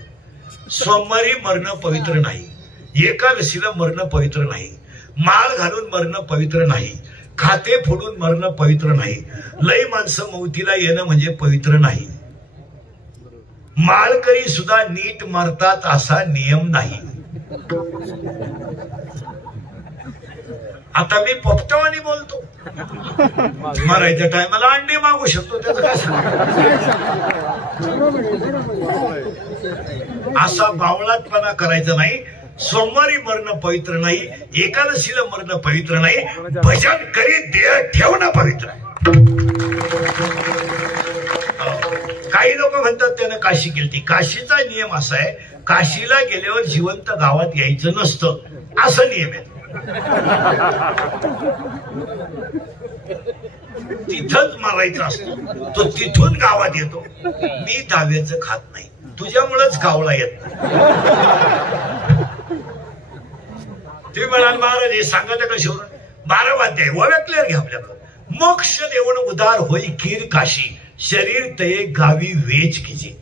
सोमवारी मरणं पवित्र नाही, एकादशीला मरणं पवित्र नाही, माळ घालून मरणं पवित्र नाही, खाते फोडून मरणं पवित्र नाही, लई माणसं मौतीला येणं म्हणजे पवित्र नाही. माळकरी सुद्धा नीट मरतात असा नियम नाही. आता मी पोपटवानी बोलतो, मरायच्या टायमाला अंडे मागू शकतो, त्याचं काय असा बावळाटपणा करायचा नाही. सोमवारी मरणं पवित्र नाही, एकादशीला मरणं पवित्र नाही, भजन करीत देह ठेवणं पवित्र आहे. काही लोक म्हणतात त्यानं काशी केली. काशीचा नियम असा आहे, काशीला गेल्यावर जिवंत गावात यायचं नसतं, असं नियम आहे. तिथंच मारायचं असतं, तो तिथून गावात येतो. मी दाव्याचं खात नाही, तुझ्यामुळेच गावला येत नाही. तुम्ही म्हणाल महाराज हे सांगत का शिवरण? 12 वाद्य आहे, ओव्या क्लिअर घ्या आपल्याकडं. मोक्ष देवण उदार होई कीर काशी, शरीर तये गावी वेच किजे.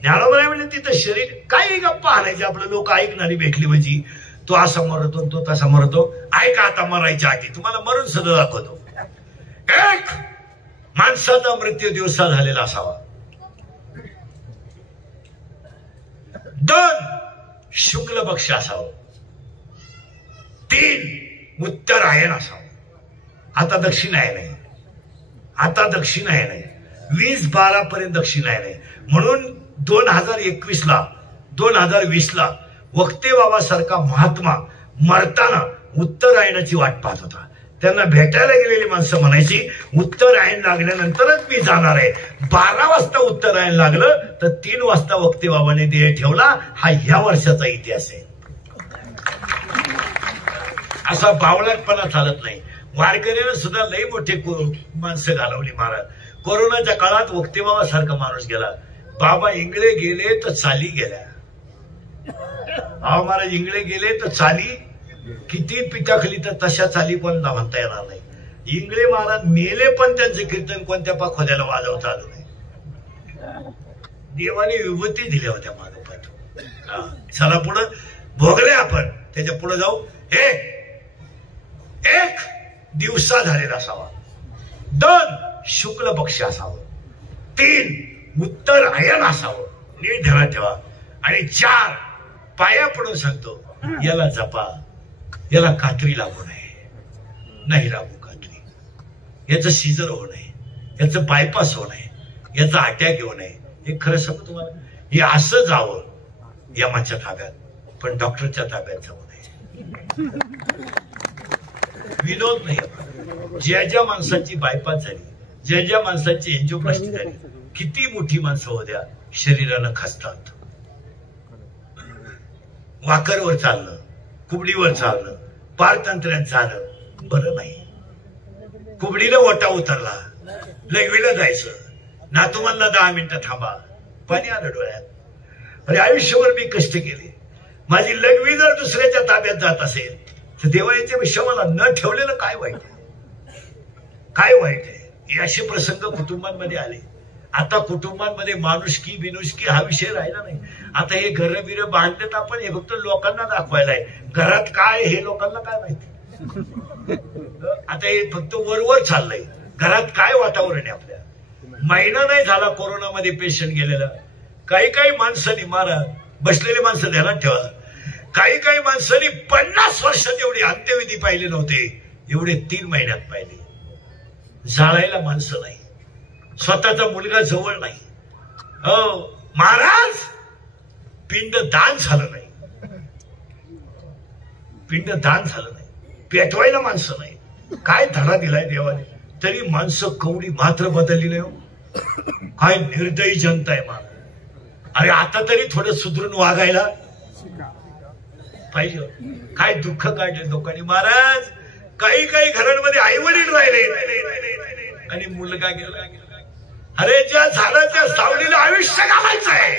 ज्ञानोबराय म्हणजे तिथं शरीर काही गप्पा आणायचे, आपलं लोक ऐकणारी भेटली म्हणजे तो असा मरतो तो तसा मरतो. ऐका आता मरायच्या आधी तुम्हाला मरून सुद्धा दाखवतो. एक, माणसाचा मृत्यू दिवसा झालेला असावा. 2, शुक्ल पक्ष असावं. 3, उत्तरायण असावं. आता दक्षिणायन आहे, आता दक्षिणायन आहे. 20-12 पर्यंत दक्षिणायन आहे. म्हणून 2021ला 2020ला वक्ते बाबासारखा महात्मा मरताना उत्तरायणाची वाट पाहत होता. त्यांना भेटायला गेलेली माणसं म्हणायची उत्तरायण लागल्यानंतरच मी जाणार आहे. 12 वाजता उत्तरायण लागलं तर 3 वाजता वक्ते बाबाने देह ठेवला. हा ह्या वर्षाचा इतिहास आहे. असा बावळटपणा चालत नाही. वारकऱ्यानं सुद्धा लई मोठे माणसं घालवली महाराज. कोरोनाच्या काळात वक्ते बाबा सारखा माणूस गेला. बाबा इंगळे गेले तर चाली गेल्या. महाराज इंगळे गेले तर चाली किती पिठाखली तर तशा चाली पण म्हणता येणार नाही. इंगळे महाराज मेले पण त्यांचे कीर्तन कोणत्या खोद्याला वाजवता आलं नाही. देवाने विभूती दिल्या होत्या मागोपाठ. चला पुढं भोगले आपण, त्याच्या पुढे जाऊ. हे 1 दिवसा झालेला असावा. 2 शुक्ल पक्ष असावं. 3 उत्तरायण असावं. नीट ध्यानात ठेवा. आणि 4 पाया पडून सांगतो, याला जपा. याला कात्री लागू नये, नाही लागू कात्री. याचं सीजर होऊ नये, याचं बायपास होऊ नये, याचा अटॅक येऊ नये. हे खरं सांगू तुम्हाला, हे असं जावं यमाच्या ताब्यात, पण डॉक्टरच्या ताब्यात जाऊ नये. विनोद नाही. ज्या ज्या माणसाची बायपास झाली, ज्या ज्या माणसाची एंजिओप्लास्टी झाली, किती मोठी माणसं होत्या, शरीरानं खचतात. वाकरवर चाललं, कुबडीवर चाललं, पारतंत्र्यात झालं, बरं नाही. कुबडीला ओटा उतरला, लघवीला जायचं, नातूमांना 10 मिनिटं थांबा, पाणी आलं डोळ्यात. अरे आयुष्यभर मी कष्ट केले, माझी लघवी जर दुसऱ्याच्या ताब्यात जात असेल तर देवा याच्यापेक्षा मला न ठेवलेलं काय वाईट आहे? काय वाईट आहे? हे असे प्रसंग कुटुंबांमध्ये आले. आता कुटुंबांमध्ये माणुसकी बिनुष्की हा विषय राहिला नाही. आता हे घर बिर बांधलेत आपण, हे फक्त लोकांना दाखवायला आहे. घरात काय हे लोकांना काय माहिती. आता हे फक्त वरवर चाललंय. घरात काय वातावरण आहे आपल्या. महिना नाही झाला कोरोनामध्ये पेशंट गेलेला. काही माणसांनी मारा बसलेले माणसं ध्यानात ठेवा. काही माणसांनी 50 वर्षात एवढे अंत्यविधी पाहिले नव्हते, एवढे 3 महिन्यात पाहिले. जाळायला माणसं नाही, स्वतःचा मुलगा जवळ नाही. महाराज पिंड दान झालं नाही, पिंड दान झालं नाही, पेटवायला माणसं नाही. काय धडा दिलाय देवाने, तरी माणसं कवडी मात्र बदलली नाही. काय निर्दयी जनता आहे महाराज. अरे आता तरी थोडं सुधरून वागायला पाहिजे. काय दुःख काढले लोकांनी महाराज. काही घरांमध्ये आई वडील राहिले आणि मुलगा गेला. अरे ज्या झाडाच्या सावलीला आयुष्य घालायचं आहे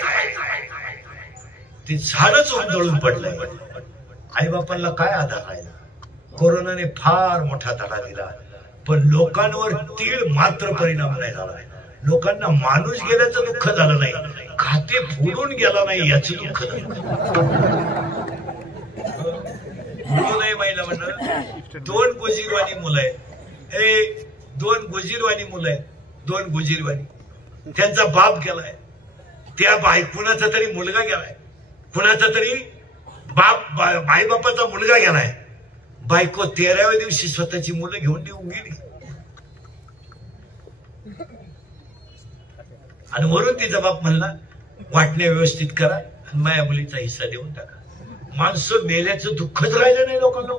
ते झाडच उंजळून पडलंय. आई बापांना काय आधार राहिला. कोरोनाने फार मोठा धडा दिला. पण लोकांवर तीळ मात्र परिणाम नाही झाला. लोकांना माणूस गेल्याचं दुःख झालं नाही, खाते फोडून गेला नाही याचं दुःख झालं. नाही महिला म्हणलं 2 गुजीरवाणी मुलं आहे, हे 2 गुजीरवाणी मुलं आहे, 2 गुजीरवाणी. त्यांचा बाप गेलाय, त्या कुणाचा तरी मुलगा गेलाय, कुणाचा तरी आई बापाचा मुलगा गेलाय. बायको 13व्या दिवशी स्वतःची मुलं घेऊन निघून गेली आणि वरून तिचा बाप म्हणला वाटण्या व्यवस्थित करा आणि माझ्या मुलीचा हिस्सा देऊन टाका. माणसं मेल्याचं दुःखच राहिलं नाही लोकांना.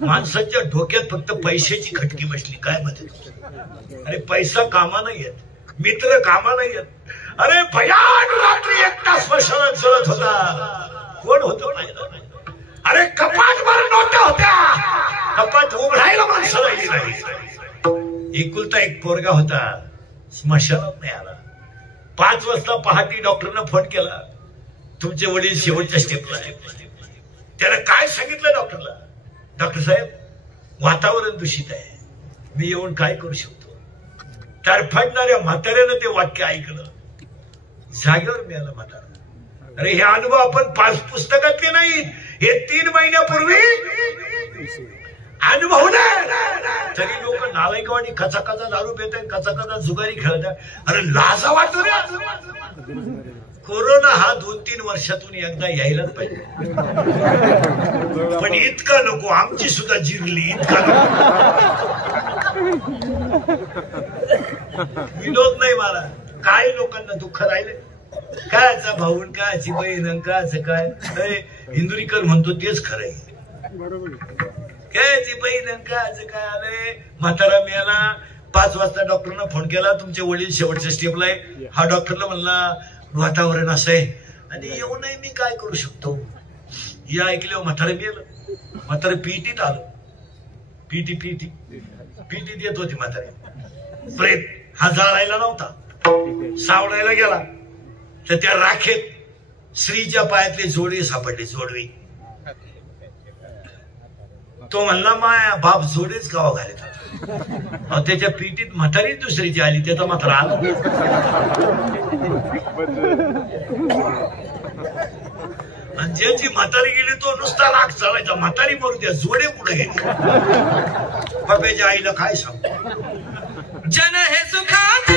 माणसाच्या डोक्यात फक्त पैशाची खटकी बसली. काय म्हणते, अरे पैसा कामा नाही येत, मित्र कामा नाही येत. अरे भयान रात्री एकटा स्मशानात चलत होता, कोण होतं पाहिलं नाही. अरे कपाट भर नोटा होत्या, कपाट उघडायला माणसाला नाही. एकुलता एक पोरगा होता, स्मशानात नाही आला. 5 वाजता पहाटे डॉक्टरनं फोन केला, तुमचे वडील शेवटच्या स्टेपला आहे. त्यानं काय सांगितलं डॉक्टरला, डॉक्टर साहेब वातावरण दूषित आहे, मी येऊन काय करू शकतो. तरफडणाऱ्या म्हाताऱ्यानं ते वाक्य ऐकलं, जागेवर मिळालं म्हातारा. अरे हे अनुभव आपण 5 पुस्तकातले नाहीत, हे 3 महिन्यापूर्वी अनुभवले. तरी लोक नालायकवाणी कचा कचा दारू पितात, कचा कचा जुगारी खेळतात. अरे लाजा वाटतो रे. कोरोना हा 2-3 वर्षातून एकदा यायलाच पाहिजे, पण इतका नको. आमची सुद्धा जिरली, इतका विनोद नाही मला. काय लोकांना दुःख राहिले, कायचा भाऊन कायची बहीण कायचं काय. इंदुरीकर म्हणतो तेच खरंय, कायची बहीण कायचं काय. आलंय म्हातारा मिळाला, 5 वाजता डॉक्टरनं फोन केला, तुमचे वडील शेवटच्या स्टेपला आहे. हा डॉक्टरला म्हणला वातावरण असं आहे आणि येऊ नाही, मी काय करू शकतो. या ऐकल्यावर म्हातारे गेलं. म्हातारे पीटीत आलं, पीटीत येत होती म्हातारे. प्रेत हा जाळायला नव्हता, सावडायला गेला तर त्या राखेत स्त्रीच्या पायातले जोडवे सापडले, जोडवे. तो म्हणला माया बाप जोडेच गावा घालत होता. त्याच्या पीटीत म्हातारी दुसरीची आली, त्याचा म्हातारा आला. आणि ज्याची म्हातारी गेली तो नुसता राग चालायचा, म्हातारी मरू द्या, जोडे पुढे गेले. बाबाच्या आईला काय सांगू, जन हे सुखाचे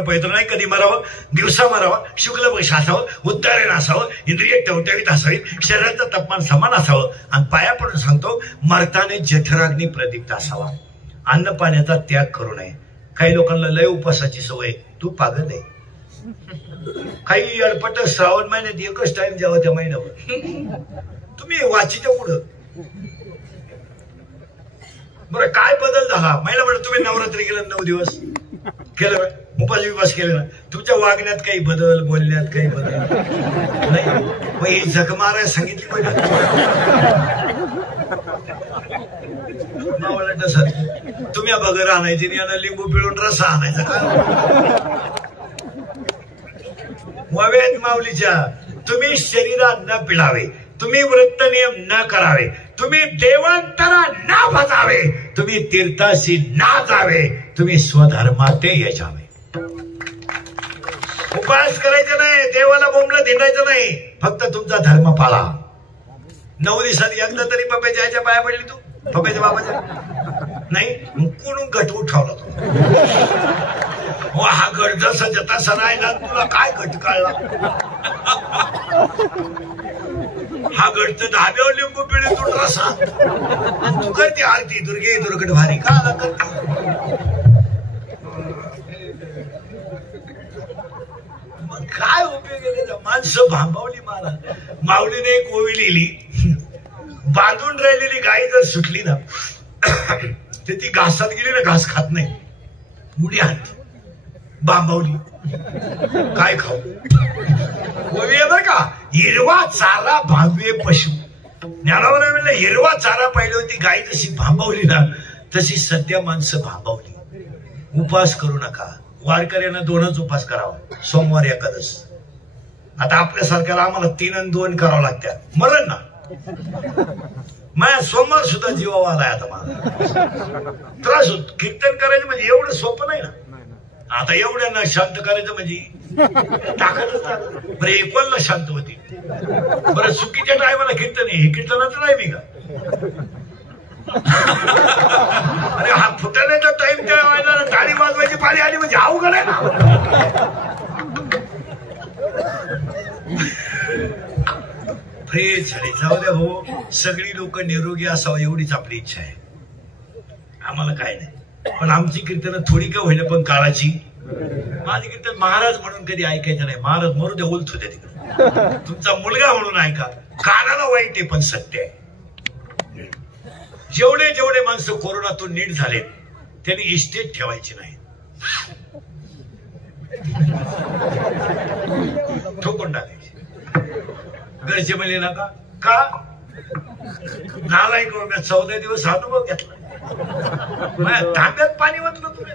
रात्र पवित्र नाही, कधी मरावं दिवसा मरावं, शुक्ल पक्ष असावं, उत्तरेण असावं, इंद्रिय टवटवीत असावी, शरीराचं तापमान समान असावं, आणि पाया पडून सांगतो मरताने जठराग्नी प्रदीप्त असावा. अन्न पाण्याचा त्याग करू नये. काही लोकांना लय उपवासाची सवय, तू पागल आहे. काही अडपट श्रावण महिन्यात एकच टाइम जेव्हा त्या महिन्यावर तुम्ही वाचीच्या पुढं. बरं काय बदल झाला? महिला म्हणत तुम्ही नवरात्री केलं 9 दिवस केलं, उपास विपास केले ना, तुमच्या वागण्यात काही बदल, बोलण्यात काही बदल नाही? मग ही झक मारायला सांगितली पाहिजे. सर तुम्ही बगर आणायची आणि याला लिंबू पिळून रसा आणायचा का? ववेत माऊलीच्या तुम्ही शरीरात न पिळावे, तुम्ही वृत्त नियम न करावे, तुम्ही देवांतरा न भजावे, तुम्ही तीर्थाशी ना जावे, तुम्ही स्वधर्माते यशावे. उपास करायचा नाही, देवाला बोंबलं धिंडायचं नाही, फक्त तुमचा धर्म पाळा. 9 दिवसात एकदा तरी पप्याच्या आईच्या पाया पडली तू? पप्याच्या बाबाच्या नाही? मग कोण गट उठवला तू? हो हा गट जसा तसा राहिला, तुला काय गट कळला? हा गट तर धाब्यावर लिंबू पिळे तू रसा, तू करते आरती दुर्गे दुर्गट भारी का आला करते? मग काय उपयोग आहे त्याचा? माणसं भांबावली मला. माऊलीने एक ओवी लिहिली, बांधून राहिलेली गाय जर सुटली ना तर ती घासात गेली ना, घास खात नाही, उडी आणते. बांबावली काय खाऊ? ओवी आहे बरं का, हिरवा चारा भांबवे पशु. ज्ञानावर म्हणलं हिरवा चारा पाहिली होती गाय जशी भांबावली ना, तशी सध्या माणसं भांबावली. उपास करू नका. वारकऱ्यांना 2च उपास करावा, सोमवार एकादश. आता आपल्यासारख्याला आम्हाला 3 आणि 2 करावं लागतात, मरण ना. माझ्या सोमवार सुद्धा जीवावा आलाय आता. मला त्रास होत. कीर्तन करायचं म्हणजे एवढं सोपं नाही ना. आता एवढ्यांना शांत करायचं म्हणजे ताकदच ताकद. बरं एकोणला शांत होती. बरं चुकीच्या टायमाला कीर्तन आहे, हे कीर्तनाचं नाही मी का? अरे हा फुटण्याचा टाइम त्या व्हायला टाळी वाजवायची पाळी आली म्हणजे अवघड आहे ना. फ्रेश झाले, जाऊ द्या भाऊ. सगळी लोक निरोगी असावं एवढीच आपली इच्छा आहे. आम्हाला काय नाही, पण आमची कीर्तन थोडी का होईल पण काळाची. माझी कीर्तन महाराज म्हणून कधी ऐकायचं नाही. महाराज मरू द्या, उलथू द्या तिकडे. तुमचा मुलगा म्हणून ऐका. कानाला वाईट आहे पण सत्य आहे. जेवढे जेवढे माणसं कोरोनातून नीट झालेत त्यांनी इस्टेट ठेवायची नाही. ठोकून टाकायची. घरचे म्हणले नका का? नालायक मी 14 दिवस अनुभव घेतला. ताब्यात पाणी वाटलं तुम्ही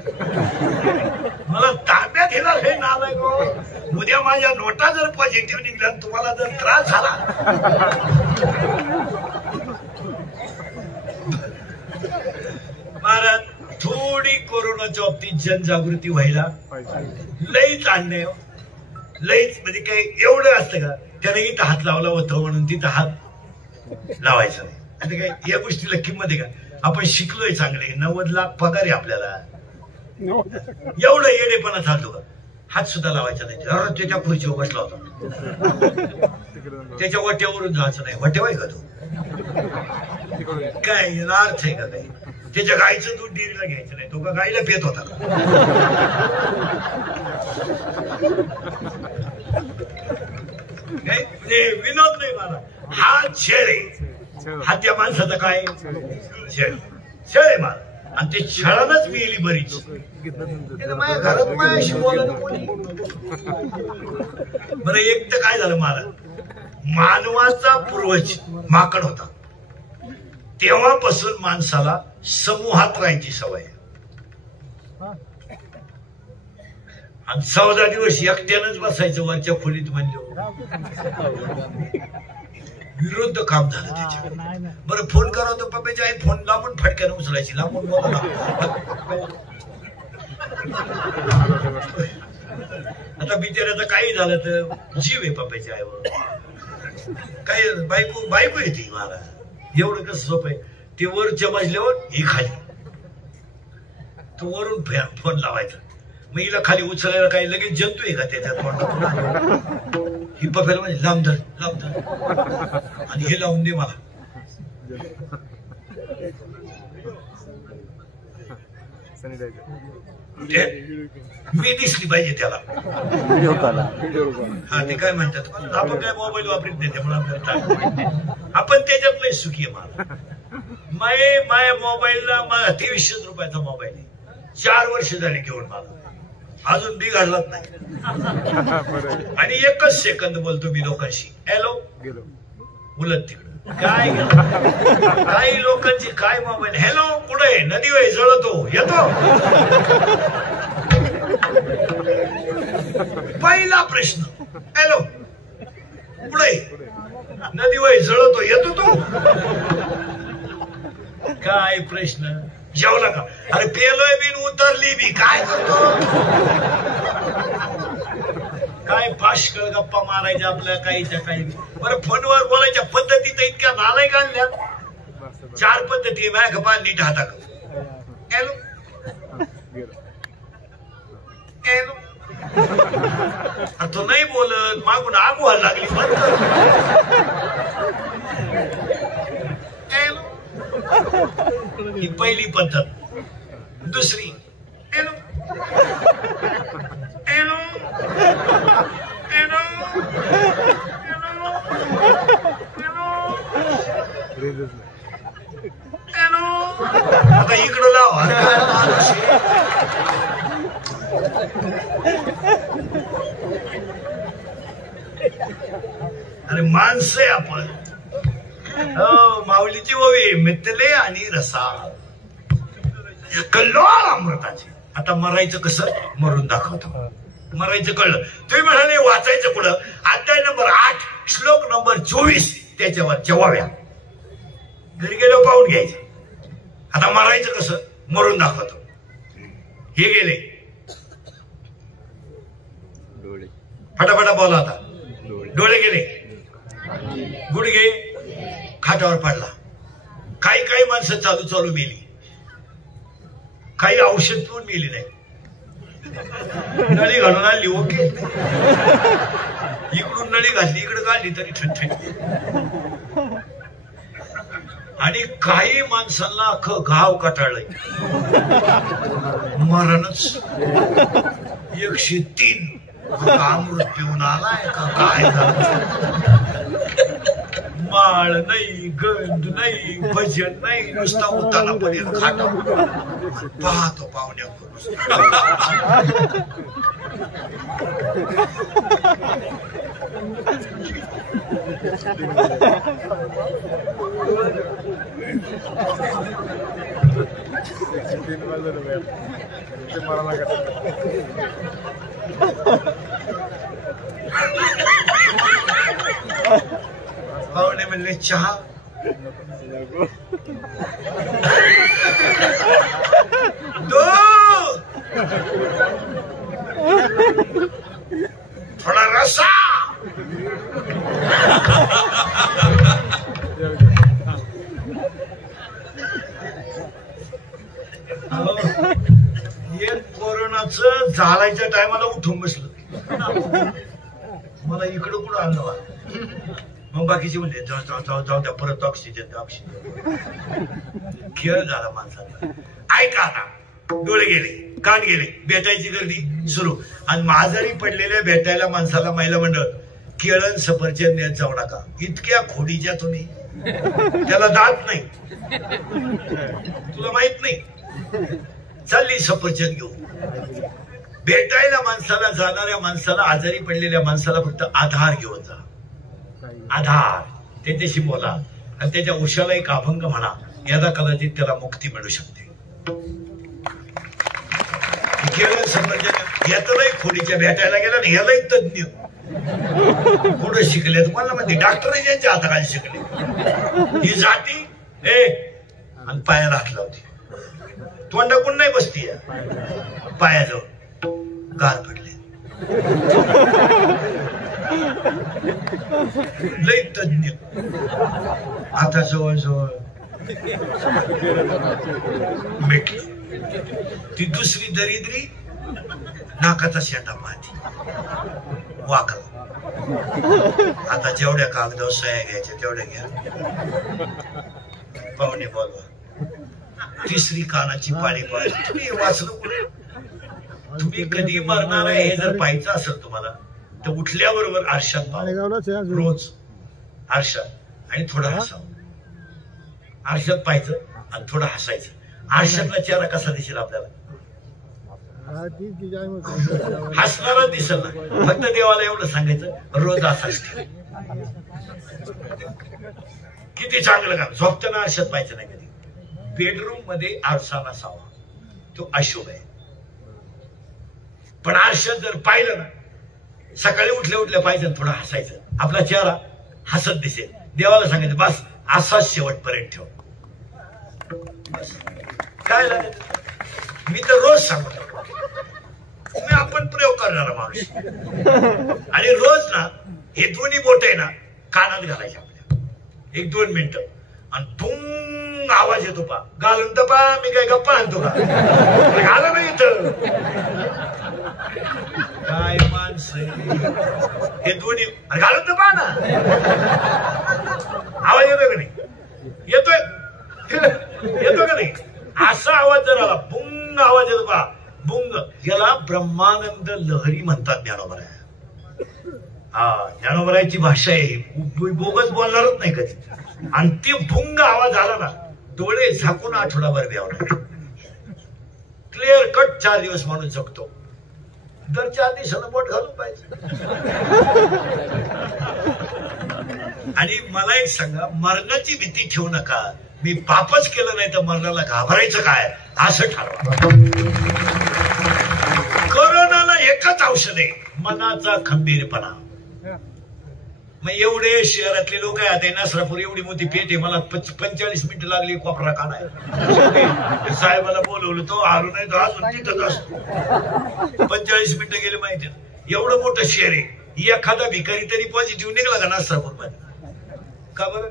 मला, ताब्यात घेणार हे नालायक. उद्या माझ्या नोटा जर पॉझिटिव्ह निघल्या, तुम्हाला जर त्रास झाला, महाराज थोडी कोरोनाच्या बाबतीत जनजागृती व्हायला लईच आणणे. लईच म्हणजे काही एवढं असतं का? त्याने इथं हात लावला होता म्हणून तिथं हात लावायचा नाही. आता काय या गोष्टीला किंमत आहे का? आपण शिकलोय चांगले, 90 लाख पगार आहे आपल्याला. एवढं येडेपणा चालतो का? हात सुद्धा लावायचा नाही. त्याच्या खुर्चीवर बसला होता, त्याच्या वट्यावरून जायचं नाही. वट्यावर आहे का तो? काय अर्थ आहे का काही? त्याच्या गाईचं दूध डेअरीला घ्यायचं नाही. तो का गाईला पेत होता का? विनोद नाही मला. हा छेड आहे. हा त्या माणसाचा काय छेड आहे मला. आणि ते छळानच मी येली बरीच. माझ्या घरात माझ्याशी बोलायला कोणी. बरं एक तर काय झालं मला, मानवाचा पूर्वज माकड होता. तेव्हापासून माणसाला समूहात राहायची सवय. आणि 14 दिवस एकट्यानंच बसायचं वरच्या खोलीत. म्हणजे विरुद्ध काम झालं त्याच्या. बरं फोन करा होतं पप्पाची आई, फोन लांबून फटक्यानं उचलायची, लांबून बोला. आता बिचाऱ्याचं काही झालं तर जीव आहे पप्पाची आईवर. काय बायको येते मला. एवढं कसं सोपं आहे. ते वरच्या मजल्यावर ही खाली, तो वरून फोन लावायचा. मग हिला खाली उचलायला काही लगेच जंतू आहे का त्याच्या तोंडात? ही पप्याला म्हणजे लांब धर आणि हे लावून दे मला. मी दिसली पाहिजे त्याला. हा ते काय म्हणतात आपण काय मोबाईल वापरत नाही त्यामुळे आपल्याला आपण त्याच्यातलं सुखी आहे. मला माया मोबाईलला मला 2300 रुपयाचा मोबाईल आहे. 4 वर्ष झाली घेऊन मला अजून बिघडलाच नाही. आणि 1च सेकंद बोलतो मी लोकांशी. हॅलो बोलत तिकडं काय काही लोकांची काय मोबाईल. हॅलो कुठे नदी वय जळतो येतो. पहिला प्रश्न हॅलो कुठे नदी वय जळतो येतो तो. काय प्रश्न जेवला का. अरे पेलोय बिन उतरली बी काय करतो. काय पाशकळ गप्पा मारायच्या आपल्या काहीच्या काही. बरं फोनवर बोलायच्या पद्धती तर इतक्या नालायक आणल्या. 4 पद्धती माझ्या खपा नीट हाता. हॅलो हॅलो तो नाही बोलत मागून आग व्हायला लागली. ही पहिली पद्धत. दुसरी हॅलो हॅलो हॅलो हॅलो. आता इकडं लाव. अरे माणसं आहे आपण. माऊलीची ओवी मितले आणि रसा कल्लोळ अमृताचे. आता मरायचं कसं मरून दाखवतो. मरायचं कळलं. तुम्ही म्हणाले वाचायचं कुठं. अध्याय नंबर 8 श्लोक नंबर 24 त्याच्यावर जवाव्या घरी गेलो पाहून घ्यायचे. आता मरायचं कसं मरून दाखवतो. हे गेले फटाफटा बोला. आता डोळे गेले गुडघे खाटावर पडला. काही माणसं चालू चालू मेली. काही औषध पिऊन मेली नाही. नळी घालून आणली ओके. इकडून नळी घातली इकडे काढली तरी ठणठणली. आणि काही माणसांना अख्खं गाव कटाळलंय. मरणच 103 अमृत पिऊन आलाय का काय झालं. माळ नाही गंध नाही भजन नाही नुसता उताना पर्यंत खातो. पाहतो पाहुण्या पाहुणे म्हणले चहा. दूध थोडा रसा. कोरोनाचं झालायच्या टायमाला उठून बसलं. मला इकडं कुठं आणलं. मग बाकीचे म्हणले जाऊ द्या परत ऑक्सिजन. खेळ झाला माणसाचा. ऐका आता डोळे गेले कान गेले भेटायची गर्दी सुरू. आणि आजारी पडलेल्या भेटायला माणसाला महिला मंडळ केळन सफरचंद देत जाऊ नका. इतक्या खोडीच्या तुम्ही. त्याला दात नाही तुला माहित नाही. चालली सफरचंद घेऊन. भेटायला माणसाला जाणाऱ्या माणसाला आजारी पडलेल्या माणसाला फक्त आधार घेऊन जा. आधार त्याच्याशी बोला आणि त्याच्या उशाला एक अभंग म्हणा. याला कदाचित त्याला मुक्ती मिळू शकते. यातलाही खोडीच्या भेटायला गेला ना यालाही तज्ञ पुढे शिकले. तुम्हाला माहिती डॉक्टर ज्यांच्या हाताखाली शिकले. ही जाती आणि पायाला हात लावते. तोंडाकून नाही बसती पायाजवळ गार पडले. लई तज्ञ. आता जवळजवळ मिटली. ती दुसरी दरिद्री नाकाचा शेंडा माती वाकला. आता जेवढ्या कागदावर सह्या घ्यायच्या तेवढ्या घ्या. पाहुणे बोलवा. तिसरी कानाची पाणी पाहिजे. तुम्ही वाचलं कुठे? तुम्ही कधी मरणार आहे हे जर पाहायचं असेल तुम्हाला तर उठल्याबरोबर आरशात रोज आरशात आणि थोडं हसावं. आरशात पाहायचं आणि थोडं हसायचं. आरशातला चेहरा कसा दिसेल आपल्याला? हसणारा दिसेल ना. फक्त देवाला एवढं सांगायचं रोज असाच ठेव. किती चांगलं काम. झोपताना आरशात पाहायचं नाही कधी. बेडरूम मध्ये आरसा नसावा, तो अशुभ आहे. पण आरशात जर पाहिलं ना, सकाळी उठल्या उठल्या पाहिजे थोडं हसायचं. आपला चेहरा हसत दिसेल. देवाला सांगायचं बस असाच शेवटपर्यंत ठेव. काय लागेल? मी तर रोज सांगतो. मी आपण प्रयोग करणारा माणूस आणि रोज ना हे दोन्ही बोट आहे ना कानात घालायचे आपल्या 1-2 मिनिटं आणि पुंग आवाज येतो पा. घालून तर पा. मी काय गप्पा आणतो का? घाला नाही इथं. काय माणसं हे दोन्ही घालून तर पा ना. आवाज येतोय का नाही? येतोय का नाही? असा आवाज जर आला बुंग आवाज येतो पा. बुंग याला ब्रह्मानंद लहरी म्हणतात. ज्ञानोबराय ज्ञानोबरायची भाषा आहे. बोगस बोलणारच नाही कधी. आणि ते भुंग आवाज आला ना डोळे झाकून आठवडाभर ब्यावणार. क्लिअर कट 4 दिवस माणूस जगतो. दर 4 दिवसाला बोट घालून पाहिजे. आणि मला एक सांगा, मरणाची भीती ठेवू नका. मी पापच केलं नाही तर मरणाला घाबरायचं काय असं ठरवा. कोरोनाला एकच औषध आहे, मनाचा खंबीरपणा. मग एवढे शहरातले लोक आहे. आता नसरापूर एवढी मोठी पेट आहे. मला 45 मिनिटं लागली कोपरा काढाय. साहेबाला बोलवलं तो आलो नाही तर अजून तिथंच असतो. 45 मिनिटं गेले माहिती. एवढं मोठं शहर आहे. एखादा भिकारी तरी पॉझिटिव्ह निघाला का नसरापूर मध्ये? का बरं?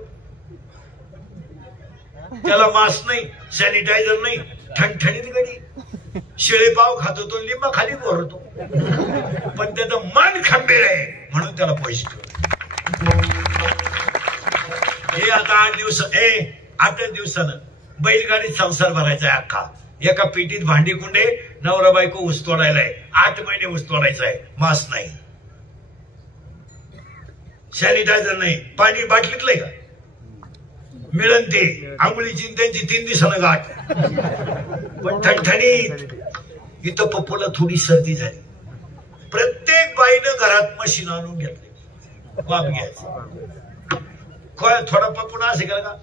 त्याला मास्क नाही, सॅनिटायझर नाही, ठणठणीत गडी. शेळे पाव खातो तो, लिंबा खाली भरतो. पण त्याचं मन खंबीर आहे म्हणून त्याला पैसे ठेवतो. हे आता 8 दिवसानं बैलगाडीत संसार भरायचा आहे अख्खा. एका पेटीत भांडी कुंडे, नवरा बायको ऊस तोडायला आहे. 8 महिने ऊस तोडायचा आहे. मास्क नाही, सॅनिटायझर नाही, पाणी बाटलीतलंय का मिळन ते. आंघोळीची त्यांची 3 दिवसानं गाठ. पण ठणठणीत. इथं पप्पूला थोडी सर्दी झाली. प्रत्येक बाईनं घरात मशीन आणून घेतले. वाप घ्यायचं. थोडा पप्पू ना असे केलं का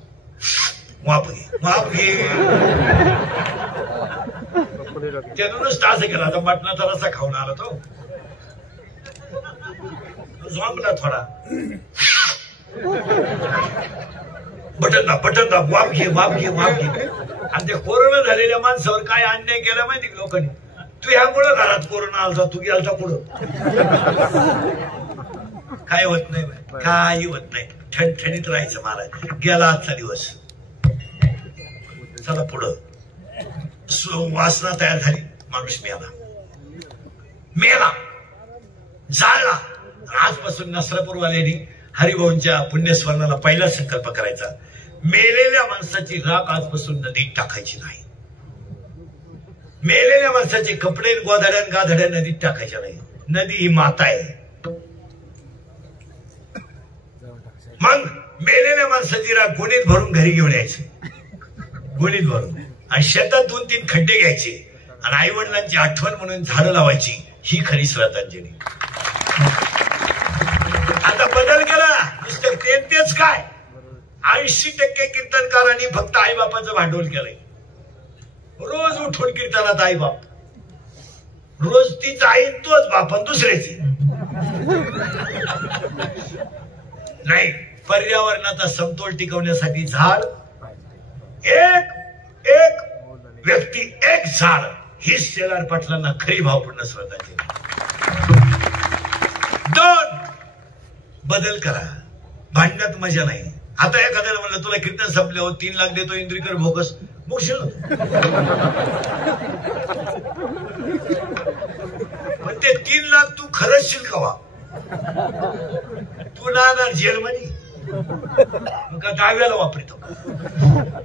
वाप घे वाप घे. त्यानंच असं केलं. आता मटणाचा रस्सा खाऊन आला तो. झोंबला थोडा. बटन दाब वाप घे वाप घे वाप घे. आणि ते कोरोना झालेल्या माणसावर काय अन्याय केला माहिती लोकांनी? तू ह्यामुळं घरात कोरोना आलता, तू गेलता पुढं. काय होत नाही, काही होत नाही. ठणठणीत राहायचं महाराज. गेला आजचा दिवस. चला पुढं. वासना तयार झाली. माणूस मेला जाळला. आजपासून नसरापूरवाल्यांनी हरिभाऊंच्या पुण्यस्मरणाला पहिला संकल्प करायचा. मेलेल्या माणसाची राख आजपासून नदीत टाकायची नाही. मेलेल्या माणसाचे कपडे गाधड्या नदीत टाकायच्या नाही. नदी ही माता आहे. मग मेलेल्या माणसाची राख गोणीत भरून घरी घेऊन यायची. गोणीत भरून. आणि शेतात 2-3 खड्डे घ्यायचे. आणि आई वडिलांची आठवण म्हणून झाडं लावायची. ही खरी श्रद्धांजली. आता बदल केला. नुसतं तेच काय, 80% कीर्तनकारांनी फक्त आई बापाचं भांडवल केलंय. रोज उठून कीर्तनात आई बाप. रोज तीच आई तोच बाप दुसऱ्याची नाही. पर्यावरणाचा समतोल टिकवण्यासाठी झाड एक व्यक्ती एक झाड, हीच शेलार पाटलांना खरी भावपूर्ण श्रद्धांजली. 2 बदल करा. भांडण्यात मजा नाही. आता एखाद्याला म्हणलं तुला कीर्तन संपल्यावर 3 लाख देतो इंद्रिकर भोगस, मुक्षल ते 3 लाख तू खरंचशील कवा? तू ना जेलमध्ये का दहाव्याला वापरतो.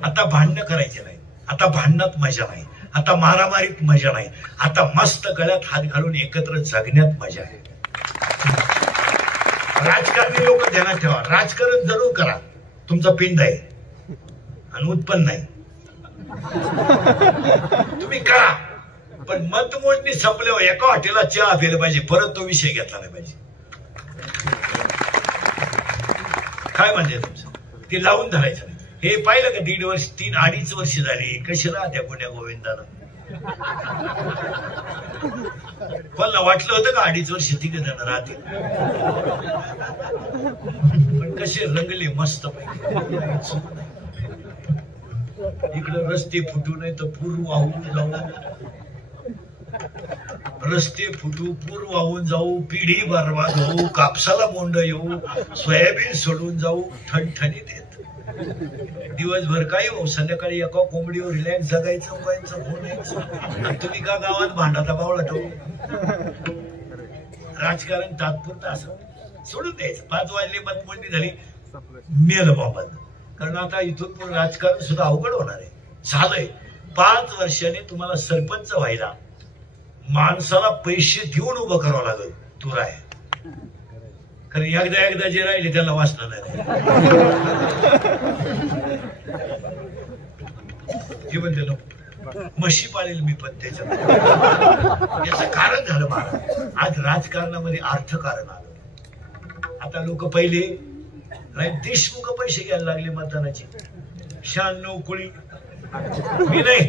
आता भांडणं करायचे नाही, आता भांडणात मजा नाही, आता मारामारीत मजा नाही, आता मस्त गळ्यात हात घालून एकत्र जगण्यात मजा आहे. राजकारणी लोक ध्यानात ठेवा, राजकारण जरूर करा, तुमचा पिंड आहे आणि उत्पन्न नाही. तुम्ही करा, पण मतमोजणी संपल्यावर एका हॉटेलला चहा प्यायला पाहिजे, परत तो विषय घेतला नाही पाहिजे. काय म्हणजे तुमचं ते लावून धरायचं नाही. हे पाहिलं का 1.5 वर्ष 3-2.5 वर्ष झाली कशी राहत्या पुण्या गोविंदाला. मला वाटलं होतं का 2.5 वर्ष तिघ जण राहतील, पण कसे रंगले मस्त पैकी. इकडं रस्ते फुटू नये तर पूर वाहून जाऊ, रस्ते फुटू पूर वाहून जाऊ, पिढी बर्बाद होऊ, कापसाला बोंड येऊ, सोयाबीन सोडून जाऊ, ठणठणीत येत. दिवसभर काही हो, संध्याकाळी एका कोंबडीवर रिलॅक्स जगायचं, व्हायचं, बोलायचं. तुम्ही का गावात भांडाचा बावळा ठेवू. राजकारण तात्पुरतं असं सोडून द्यायचं. 5 वाजले मतमोजणी झाली, मेल बाबा. कारण आता इथून पण राजकारण सुद्धा अवघड होणार आहे. झालंय 5 वर्षाने तुम्हाला सरपंच व्हायला माणसाला पैसे देऊन उभं करावं लागेल. तू राय, कारण एकदा जे राहिले त्याला वाचणार नाही. जे म्हणते ना म्हशी पाळेल मी, पण त्याच्यात याचं कारण झालं मला. आज राजकारणामध्ये अर्थकारण आलं. आता लोक पहिले देशमुख पैसे घ्यायला लागले मतदानाचे. 96 कुळी मी नाही,